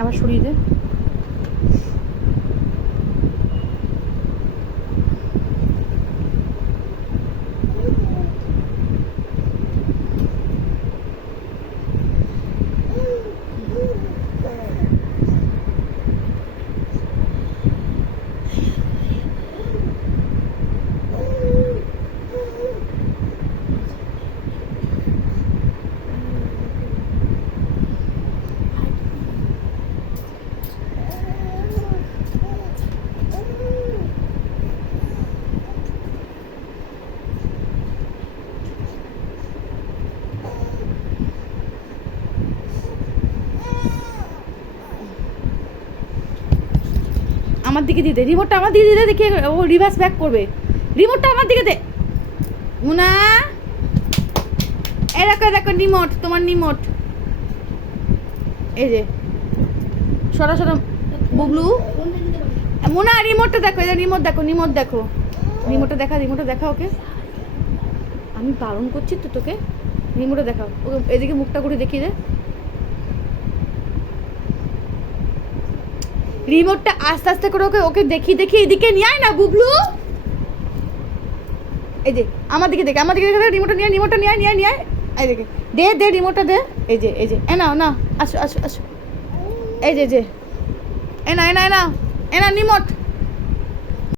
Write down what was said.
আবার সরিয়ে দে। আমার দিকে দিতে, রিমোটটা আমার দিকে দিতে, দেখি ও রিভার্স ব্যাক করবে। রিমোটটা আমার দিকে দে মুনা। এই দেখো দেখো রিমোট, তোমার রিমোট। এই যে সরা সরা বুবলু। মুনা রিমোটটা দেখো, এই যে রিমোট দেখো, রিমোট দেখো, রিমোটটা দেখা, রিমোটটা দেখা ওকে। আমি বারণ করছি তো তোকে, রিমোটটা দেখাও ওকে। এদিকে মুখটা করে দেখিয়ে দে। রিমোটটা আস্তে আস্তে করে ওকে ওকে দেখি দেখি এদিকে নিয়ে আয় না বুবলু। এই যে আমার দিকে দেখে, আমার দিকে দেখে রিমোটটা নিয়ে, রিমোটটা নিয়ে নিয়ে নিয়ে এই দেখে দে দে রিমোটটা দে। এই যে এ নাও না, আসো আসো আসো। এই যে এ না এ না এ না এ না রিমোট।